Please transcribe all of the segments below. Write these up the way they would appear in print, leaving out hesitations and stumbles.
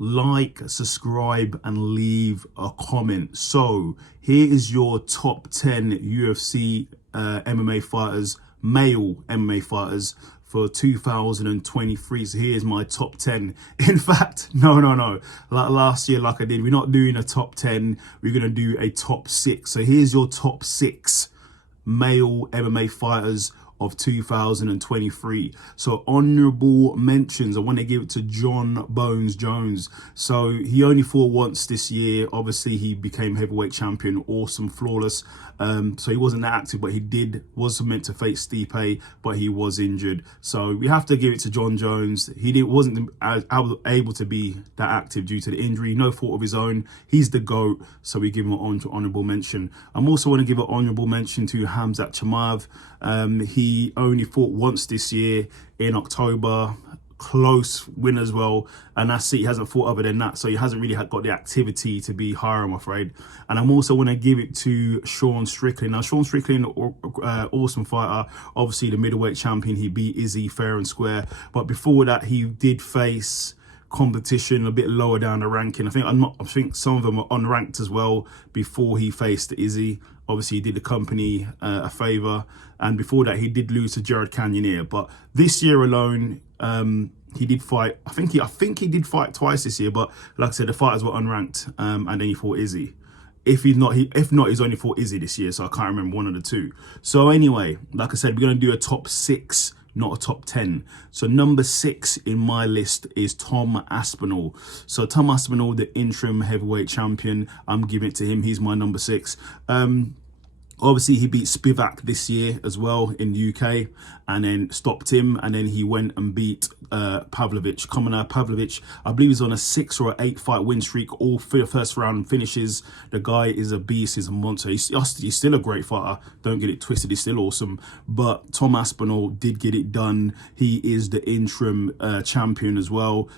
like, subscribe, and leave a comment. So here is your top 10 UFC MMA fighters, male MMA fighters for 2023. So here's my top 10. In fact, no. Like last year, like I did, we're not doing a top 10. We're going to do a top 6. So here's your top 6 male MMA fighters of 2023. So honorable mentions, I want to give it to John Bones Jones. So he only fought once this year. Obviously he became heavyweight champion, awesome, flawless. So he wasn't that active, but he was meant to face Stipe, but he was injured. So we have to give it to John Jones. He wasn't able to be that active due to the injury, no fault of his own. He's the GOAT, so we give him an honorable mention. I'm also want to give an honorable mention to Khamzat Chimaev. He only fought once this year in October, close win as well, and that's it. He hasn't fought other than that, so he hasn't really got the activity to be higher, I'm afraid. And I'm also want to give it to Sean Strickland. Now Sean Strickland, awesome fighter, obviously the middleweight champion. He beat Izzy fair and square, but before that he did face competition a bit lower down the ranking. I think some of them were unranked as well before he faced Izzy. Obviously he did the company a favor, and before that he did lose to Jared Cannonier. But this year alone, he did fight. I think he did fight twice this year, but like I said, the fighters were unranked, and then he fought Izzy. If not, he's only fought Izzy this year, so I can't remember one of the two. So anyway, like I said, we're gonna do a top 6, not a top 10. So number 6 in my list is Tom Aspinall. So Tom Aspinall, the interim heavyweight champion, I'm giving it to him. He's my number 6. Obviously, he beat Spivak this year as well in the UK, and then stopped him, and then he went and beat Pavlovich. Kamenar Pavlovich, I believe he's on a 6 or 8 fight win streak, all first round finishes. The guy is a beast, he's a monster. He's still a great fighter, don't get it twisted, he's still awesome. But Tom Aspinall did get it done. He is the interim champion as well.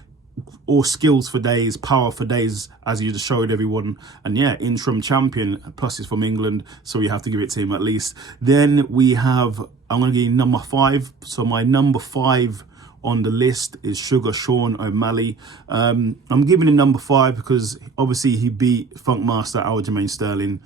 All skills for days, power for days, as he just showed everyone. And yeah, interim champion, plus he's from England, so we have to give it to him at least. Then we have, I'm going to give you number 5. So my number 5 on the list is Sugar Sean O'Malley. I'm giving him number 5 because obviously he beat Funkmaster Aljamain Sterling.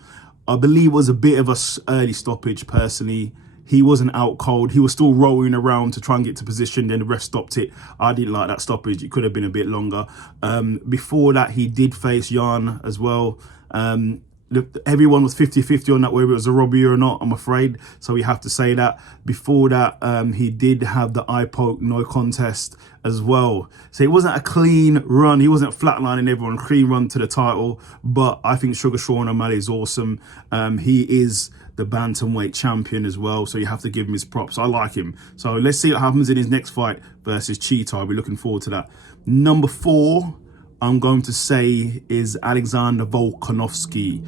I believe it was a bit of a early stoppage personally. He wasn't out cold. He was still rolling around to try and get to position. Then the ref stopped it. I didn't like that stoppage. It could have been a bit longer. Before that, he did face Jan as well. Everyone was 50-50 on that, whether it was a robbery or not, I'm afraid. So we have to say that. Before that, he did have the eye poke, no contest as well. So it wasn't a clean run. He wasn't flatlining everyone, clean run to the title. But I think Sugar Sean O'Malley is awesome. He is the bantamweight champion as well, so you have to give him his props. I like him. So let's see what happens in his next fight versus Cheetah. I'll be looking forward to that. Number 4, I'm going to say, is Alexander Volkanovski.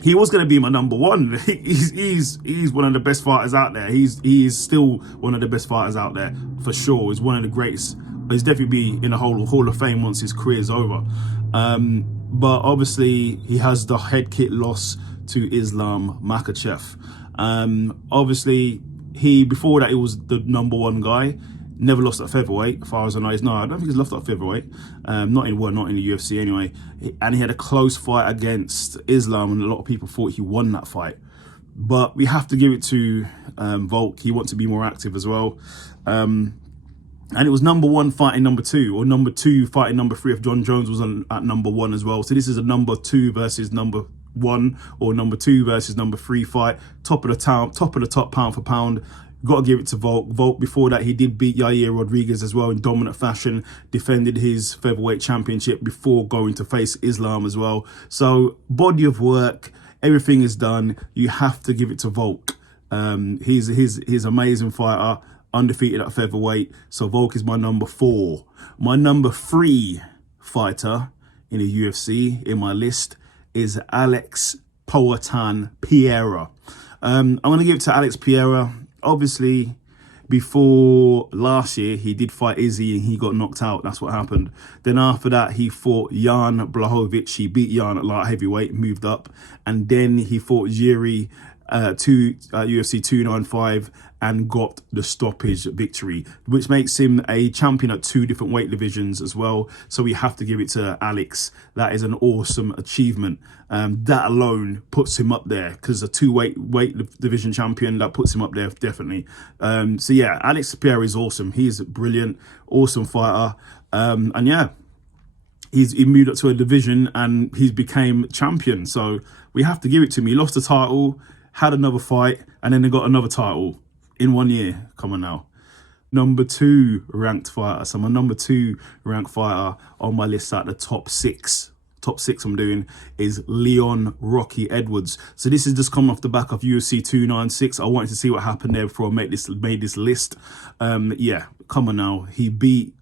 He was going to be my number 1. He's one of the best fighters out there. He is still one of the best fighters out there for sure. He's one of the greatest. He's definitely be in the Hall of Fame once his career's over. But obviously he has the head kick loss to Islam Makhachev. Obviously before that he was the number 1 guy. Never lost at featherweight, as far as I know. No, I don't think he's lost at featherweight. Not in the UFC anyway. And he had a close fight against Islam, and a lot of people thought he won that fight. But we have to give it to Volk. He wants to be more active as well. And it was number 1 fighting number 2, or number 2 fighting number 3 if John Jones was at number 1 as well. So this is a number 2 versus number 1, or number 2 versus number 3 fight. Top of the top pound for pound. Got to give it to Volk. Volk, before that, he did beat Yair Rodriguez as well in dominant fashion. Defended his featherweight championship before going to face Islam as well. So, body of work, everything is done. You have to give it to Volk. He's amazing fighter, undefeated at featherweight. So, Volk is my number 4. My number 3 fighter in the UFC in my list is Alex Poatan Pereira. I'm going to give it to Alex Pereira. Obviously, before last year, he did fight Izzy and he got knocked out. That's what happened. Then after that, he fought Jan Blachowicz. He beat Jan at light heavyweight, moved up. And then he fought Jiri UFC 295. and got the stoppage victory, which makes him a champion at 2 different weight divisions as well. So we have to give it to Alex. That is an awesome achievement. That alone puts him up there, because a 2 weight division champion, that puts him up there definitely. So yeah, Alex Pierre is awesome. He's brilliant, awesome fighter. And yeah, he moved up to a division and he's became champion. So we have to give it to him. He lost the title, had another fight, and then they got another title in 1 year. Come on now. Number 2 ranked fighter. So my number 2 ranked fighter on my list at the top 6. Top 6 I'm doing is Leon Rocky Edwards. So this is just coming off the back of UFC 296. I wanted to see what happened there before I made this list. Yeah, come on now. He beat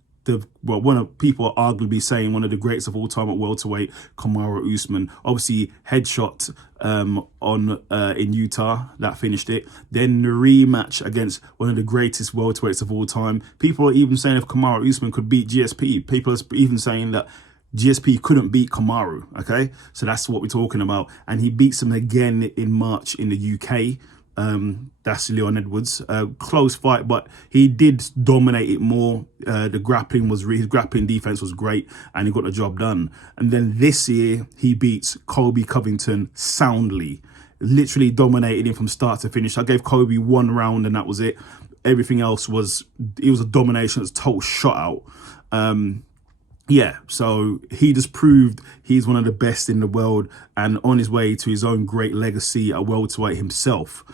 people are arguably saying one of the greats of all time at welterweight, Kamaru Usman. Obviously, headshot in Utah, that finished it. Then the rematch against one of the greatest welterweights of all time. People are even saying if Kamaru Usman could beat GSP. People are even saying that GSP couldn't beat Kamaru. Okay, so that's what we're talking about. And he beats him again in March in the UK. That's Leon Edwards. Close fight, but he did dominate it more. The grappling his grappling defense was great, and he got the job done. And then this year, he beats Colby Covington soundly. Literally dominated him from start to finish. I gave Colby 1 round, and that was it. Everything else it was a domination. It was a total shutout. Yeah, so he just proved he's one of the best in the world and on his way to his own great legacy at welterweight himself.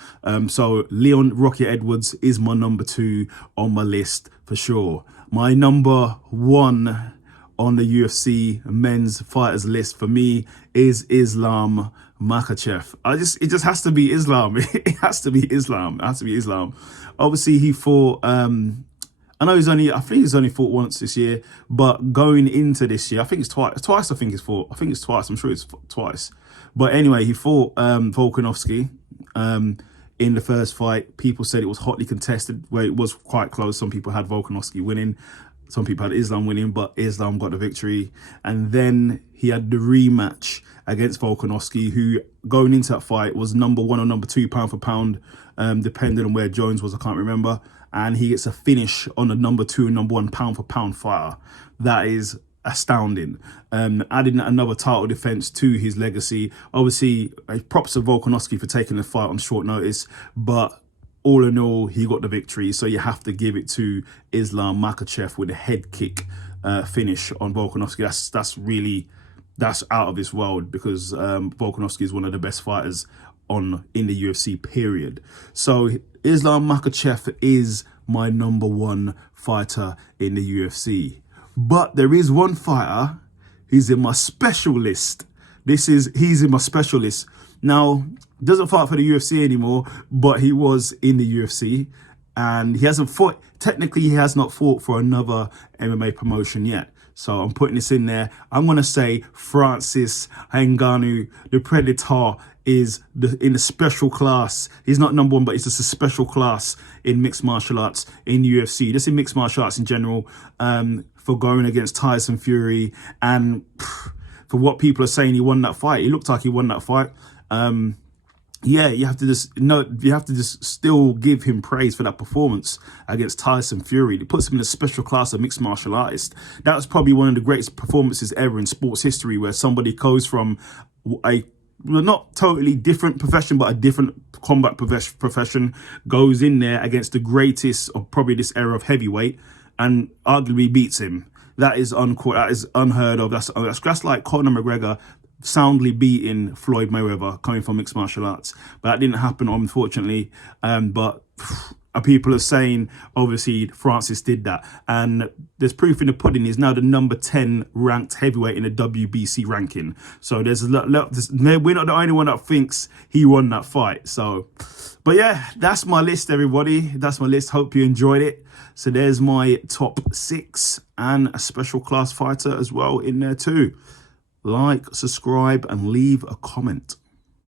So Leon Rocky Edwards is my number 2 on my list for sure. My number 1 on the UFC men's fighters list for me is Islam Makhachev. It just has to be Islam. It has to be Islam. It has to be Islam. Obviously, he fought. I think he's only fought once this year, but going into this year, I think it's twice. I think it's twice. I'm sure it's twice. But anyway, he fought Volkanovski in the first fight. People said it was hotly contested, where it was quite close. Some people had Volkanovski winning. Some people had Islam winning, but Islam got the victory. And then he had the rematch against Volkanovski, who going into that fight was number 1 or number 2 pound for pound, depending on where Jones was. I can't remember. And he gets a finish on the number 2 and number 1 pound for pound fighter. That is astounding. Adding another title defense to his legacy. Obviously, props to Volkanovski for taking the fight on short notice, but all in all, he got the victory. So you have to give it to Islam Makhachev with a head kick finish on Volkanovski. That's out of this world, because Volkanovski is one of the best fighters in the UFC period. So Islam Makhachev is my number 1 fighter in the UFC. But there is one fighter who's in my special list. He's in my special list. Now, doesn't fight for the UFC anymore, but he was in the UFC, and he hasn't fought. Technically, he has not fought for another MMA promotion yet. So I'm putting this in there. I'm going to say Francis Ngannou, the Predator, is in a special class. He's not number 1, but he's just a special class in mixed martial arts in UFC, just in mixed martial arts in general, for going against Tyson Fury. And for what people are saying, he won that fight. He looked like he won that fight. Yeah, you have to just still give him praise for that performance against Tyson Fury. It puts him in a special class of mixed martial artist. That was probably one of the greatest performances ever in sports history, where somebody goes from a not totally different profession, but a different combat profession, goes in there against the greatest of probably this era of heavyweight and arguably beats him. That is unheard of. That's like Conor McGregor soundly beating Floyd Mayweather coming from mixed martial arts. But that didn't happen, unfortunately. But people are saying, obviously, Francis did that. And there's proof in the pudding. He's now the number 10 ranked heavyweight in the WBC ranking. So we're not the only one that thinks he won that fight. So, but yeah, that's my list, everybody. That's my list. Hope you enjoyed it. So there's my top 6 and a special class fighter as well in there too. Like, subscribe, and leave a comment.